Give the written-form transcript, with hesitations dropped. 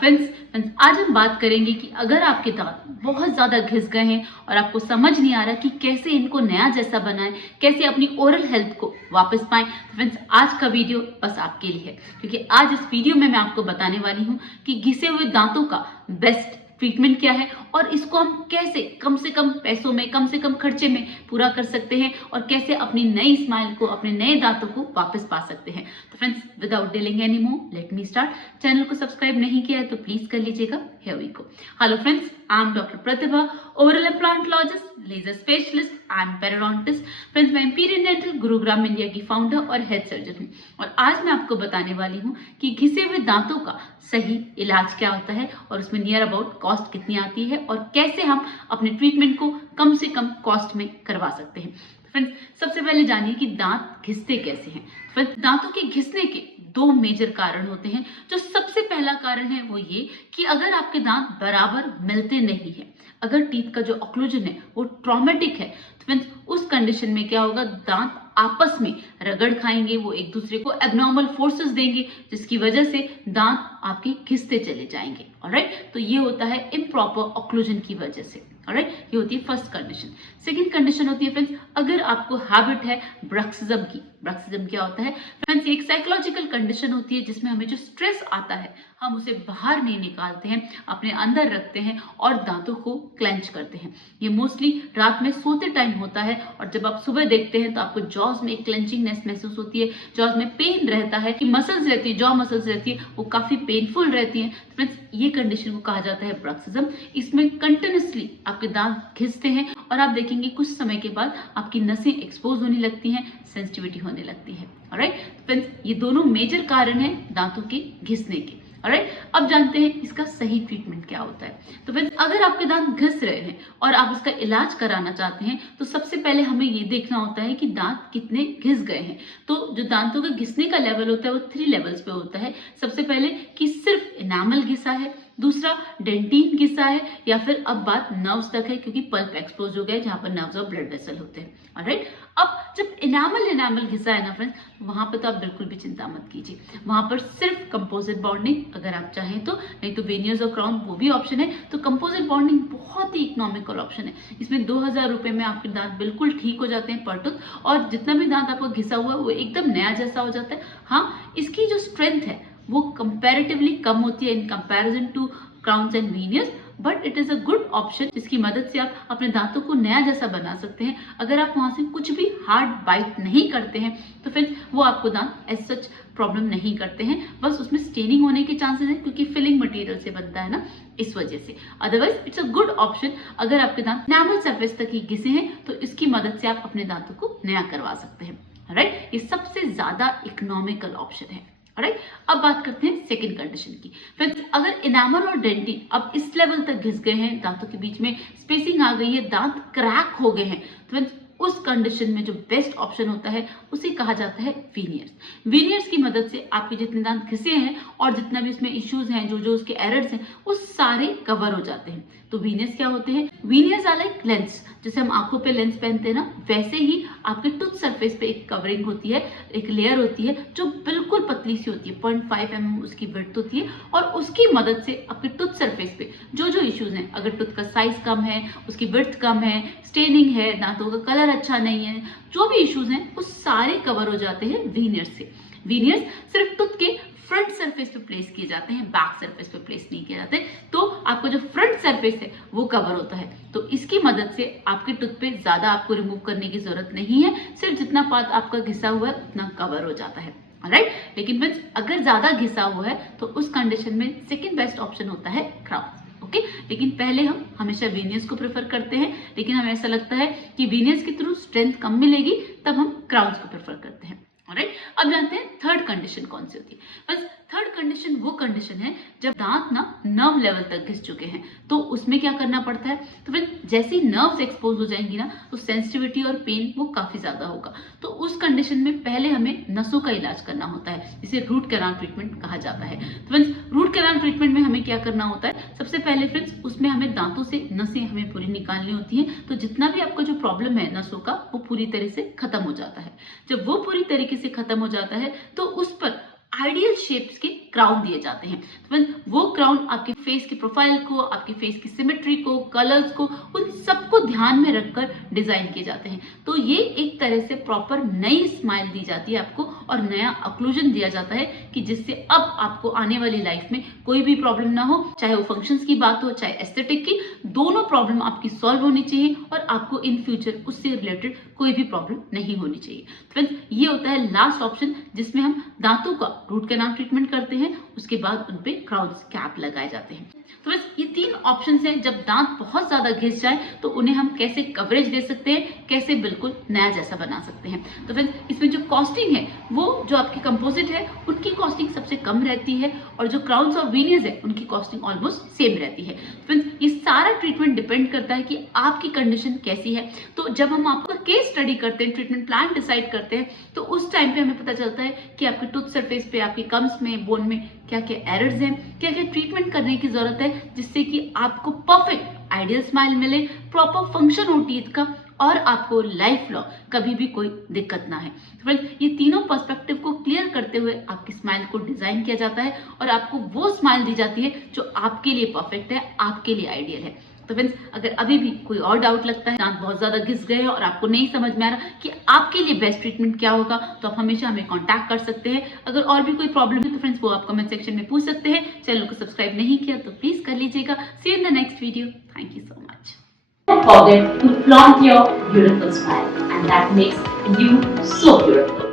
Friends आज हम बात करेंगे कि अगर आपके दांत बहुत ज़्यादा घिस गए हैं और आपको समझ नहीं आ रहा कि कैसे इनको नया जैसा बनाएं, कैसे अपनी ओरल हेल्थ को वापस पाएं। तो फ्रेंड्स आज का वीडियो बस आपके लिए है, क्योंकि आज इस वीडियो में मैं आपको बताने वाली हूँ कि घिसे हुए दांतों का बेस्ट ट्रीटमेंट क्या है और इसको हम कैसे कम से कम पैसों में, कम से कम खर्चे में पूरा कर सकते हैं और कैसे अपनी नई स्माइल को, अपने नए दांतों को वापस पा सकते हैं। तो friends without delaying any more, let me start. Channel को सब्सक्राइब नहीं किया है तो प्लीज कर लीजिएगा। Here we go. Hello friends, I am doctor Pratibha, oral implantologist, laser specialist and periodontist. Friends मैं एम्पीरियल डेंटल गुरुग्राम इंडिया की फाउंडर और हेड सर्जन हूँ और आज मैं आपको बताने वाली हूँ कि घिसे हुए दांतों का सही इलाज क्या होता है और उसमें नियर अबाउट कॉस्ट कितनी आती है और कैसे हम अपने ट्रीटमेंट को कम से कम कॉस्ट में करवा सकते हैं। फ्रेंड्स सबसे पहले जानिए कि दांत घिसते कैसे हैं। फ्रेंड्स दांतों के घिसने के दो मेजर कारण होते हैं। जो सबसे पहला कारण है वो ये कि अगर आपके दांत बराबर मिलते नहीं है, अगर टीथ का जो ऑक्लूजन है वो ट्रॉमेटिक है, तो फ्रेंड्स उस कंडीशन में क्या होगा, दांत आपस में रगड़ खाएंगे, वो एक दूसरे को एबनॉर्मल फोर्सेस देंगे जिसकी वजह से दांत आपके घिसते चले जाएंगे। ऑलराइट, तो ये होता है इम्प्रॉपर ऑक्लूजन की वजह से। ऑलराइट, ये होती है फर्स्ट कंडीशन। सेकंड कंडीशन होती है फ्रेंड्स, अगर आपको हैबिट है ब्रक्सिज्म की। ब्रक्सिज्म क्या होता है फ्रेंड्स, एक साइकोलॉजिकल कंडीशन होती है जिसमें हमें जो स्ट्रेस आता है हम उसे बाहर नहीं निकालते हैं, अपने अंदर रखते हैं और दांतों को क्लेंच करते हैं। ये मोस्टली रात में सोते टाइम होता है और जब आप सुबह देखते हैं तो आपको जॉज में एक क्लेंचिंगनेस महसूस होती है, जॉज में पेन रहता है, कि मसल्स रहती है, जॉ मसल्स रहती है वो काफी पेनफुल रहती हैं। फ्रेंड्स ये कंडीशन को कहा जाता है ब्रक्सिज्म। इसमें कंटिन्यूसली आपके दांत घिसते हैं और आप देखेंगे कुछ समय के बाद आपकी नसें एक्सपोज होने लगती हैं, सेंसिटिविटी होने लगती है। ऑलराइट फ्रेंड्स, ये दोनों मेजर कारण हैं दांतों के घिसने के। ऑलराइट, अब जानते हैं इसका सही ट्रीटमेंट क्या होता है। तो फ्रेंड्स अगर आपके दांत घिस रहे हैं और आप इसका इलाज कराना चाहते हैं तो सबसे पहले हमें ये देखना होता है कि दांत कितने घिस गए हैं। तो जो दांतों का घिसने का लेवल होता है वो 3 लेवल्स पे होता है। सबसे पहले कि सिर्फ इनामल घिसा है, दूसरा डेंटिन घिसा है, या फिर अब बात नर्व्स तक है क्योंकि पल्प एक्सपोज हो गया है जहां पर नर्व्स और ब्लड वेसल होते हैं। ऑलराइट, अब जब इनामल घिसा है ना फ्रेंड्स, वहां पर तो आप बिल्कुल भी चिंता मत कीजिए, वहां पर सिर्फ कंपोजिट बॉन्डिंग अगर आप चाहें तो, नहीं तो वेनियर्स और क्राउन वो भी ऑप्शन है। तो कंपोजिट बॉन्डिंग बहुत ही इकोनॉमिकल ऑप्शन है। इसमें 2000 रुपए में आपके दांत बिल्कुल ठीक हो जाते हैं पर टूथ, और जितना भी दांत आपका घिसा हुआ है वो एकदम नया जैसा हो जाता है। हाँ, इसकी जो स्ट्रेंथ है वो कंपैरेटिवली कम होती है in comparison to crowns and veneers, but it is a good option जिसकी मदद से आप अपने दांतों को नया जैसा बना सकते हैं। अगर आप वहां से कुछ भी हार्ड बाइट नहीं करते हैं तो फिर वो आपको दांत एज सच प्रॉब्लम नहीं करते हैं, बस उसमें स्टेनिंग होने के चांसेस हैं क्योंकि फिलिंग मटेरियल से बनता है ना, इस वजह से। Otherwise it's a good option अगर आपके दांत इनामल सरफेस तक ही घिसे हैं तो इसकी मदद से आप अपने दांतों को नया करवा सकते हैं। राइट, ये सबसे ज्यादा इकोनॉमिकल ऑप्शन है। राइट, अब बात करते हैं सेकंड कंडीशन की। फ्रेंड्स अगर इनामल और डेंटिन अब इस लेवल तक घिस गए हैं, दांतों के बीच में स्पेसिंग आ गई है, दांत क्रैक हो गए हैं, तो फ्रेंड्स उस कंडीशन में जो बेस्ट ऑप्शन होता है उसे कहा जाता है वीनियर्स। वीनियर्स की मदद से आपके जितने दांत घिसे हैं और जितना भी इसमें इश्यूज हैं, जो जो उसके एरर्स हैं, वो सारे कवर हो जाते हैं। तो वीनियर्स क्या होते हैं, वीनियर्स आर लाइक लेंस। जैसे हम आंखों पे लेंस पहनते हैं ना, वैसे ही आपके टूथ सरफेस पे एक कवरिंग होती है, एक लेयर होती है जो बिल्कुल पतली सी होती है, 0.5 mm उसकी विड्थ होती है, और उसकी मदद से आपके टूथ सरफेस पे जो जो इश्यूज हैं, अगर टूथ का साइज कम है, उसकी विड्थ कम है, स्टेनिंग है, दांतों का कलर अच्छा नहीं है, जो भी इश्यूज हैं वो सारे कवर हो जाते हैं वीनियर्स से। वीनियर्स सिर्फ टूथ के फ्रंट सरफेस पे प्लेस किए जाते हैं, बैक सरफेस पे प्लेस नहीं किए जाते, तो आपको जो फ्रंट सरफेस है वो कवर होता है। तो इसकी मदद से आपके टूथ पे ज्यादा आपको रिमूव करने की जरूरत नहीं है, सिर्फ जितना पार्ट आपका घिसा हुआ है उतना कवर हो जाता है। राइट, लेकिन फ्रेंड्स अगर ज्यादा घिसा हुआ है तो उस कंडीशन में सेकेंड बेस्ट ऑप्शन होता है क्राउन। ओके, लेकिन पहले हम हमेशा वीनियर्स को प्रेफर करते हैं, लेकिन हमें ऐसा लगता है कि वीनियर्स के थ्रू स्ट्रेंथ कम मिलेगी, तब हम क्राउन्स को प्रेफर करते हैं। ऑलराइट, अब जानते हैं थर्ड कंडीशन कौन सी होती है। बस थर्ड कंडीशन वो कंडीशन है जब दांत ना नर्व लेवल तक घिस चुके हैं, तो उसमें क्या करना पड़ता है। तो फिर जैसे ही नर्व्स एक्सपोज हो जाएंगी ना, तो सेंसिटिविटी और पेन वो काफी ज्यादा होगा। तो उस कंडीशन में पहले हमें नसों का इलाज करना होता है, जिसे रूट कैनाल ट्रीटमेंट कहा जाता है। तो फ्रेंड्स रूट कैनाल ट्रीटमेंट में हमें क्या करना होता है, सबसे पहले फ्रेंड्स उसमें हमें दांतों से नसें हमें पूरी निकालनी होती हैं। तो जितना भी आपका जो प्रॉब्लम है नसों का, वो पूरी तरह से खत्म हो जाता है। जब वो पूरी तरीके से खत्म हो जाता है तो उस पर आइडियल शेप्स के क्राउन दिए जाते हैं। तो फ्रेंड्स वो क्राउन आपके फेस की प्रोफाइल को, आपके फेस की सिमेट्री को, कलर्स को, उन सबको ध्यान में रखकर डिजाइन किए जाते हैं। तो ये एक तरह से प्रॉपर नई स्माइल दी जाती है आपको और नया ऑक्लूजन दिया जाता है कि जिससे अब आपको आने वाली लाइफ में कोई भी प्रॉब्लम ना हो, चाहे वो फंक्शंस की बात हो चाहे एस्थेटिक की, दोनों प्रॉब्लम आपकी सॉल्व होनी चाहिए और आपको इन फ्यूचर उससे रिलेटेड कोई भी प्रॉब्लम नहीं होनी चाहिए। फ्रेंड्स ये होता है लास्ट ऑप्शन जिसमें हम दांतों का रूट कैनाल ट्रीटमेंट करते हैं, उसके बाद उन पे क्राउन कैप लगाए जाते हैं। तो बस ये 3 ऑप्शंस हैं। जब दांत बहुत ज्यादा घिस जाए तो उन्हें हम कैसे कवरेज दे सकते हैं, कैसे बिल्कुल नया जैसा बना सकते हैं। तो फ्रेंड्स इसमें जो कॉस्टिंग है वो जो आपकी कंपोजिट है उनकी कॉस्टिंग सबसे कम रहती है और जो क्राउन्स और वीनियर्स है उनकी कॉस्टिंग ऑलमोस्ट सेम रहती है। फ्रेंड्स ये सारा ट्रीटमेंट डिपेंड करता है कि आपकी कंडीशन कैसी है। तो जब हम आपका केस स्टडी करते हैं, ट्रीटमेंट प्लान डिसाइड करते हैं, तो उस टाइम पे हमें पता चलता है कि आपके टूथ सरफेस पे, आपके गम्स में, बोन में क्या क्या एरर्स हैं, क्या क्या ट्रीटमेंट करने की जरूरत है जिससे कि आपको परफेक्ट आइडियल स्माइल मिले, प्रॉपर फंक्शन हो टीथ का और आपको लाइफ लॉन्ग कभी भी कोई दिक्कत ना है। फ्रेंड्स ये तीनों पर्सपेक्टिव को क्लियर करते हुए आपकी स्माइल को डिजाइन किया जाता है और आपको वो स्माइल दी जाती है जो आपके लिए परफेक्ट है, आपके लिए आइडियल है। तो फ्रेंड्स अगर अभी भी कोई और डाउट लगता है, दांत बहुत ज्यादा घिस गए हैं और आपको नहीं समझ में आ रहा कि आपके लिए बेस्ट ट्रीटमेंट क्या होगा, तो आप हमेशा हमें कांटेक्ट कर सकते हैं। अगर और भी कोई प्रॉब्लम है तो फ्रेंड्स वो आप कमेंट सेक्शन में पूछ सकते हैं। चैनल को सब्सक्राइब नहीं किया तो प्लीज कर लीजिएगा। See you in the next video. Thank you so much. Don't forget to flaunt your beautiful smile, and that makes you so beautiful.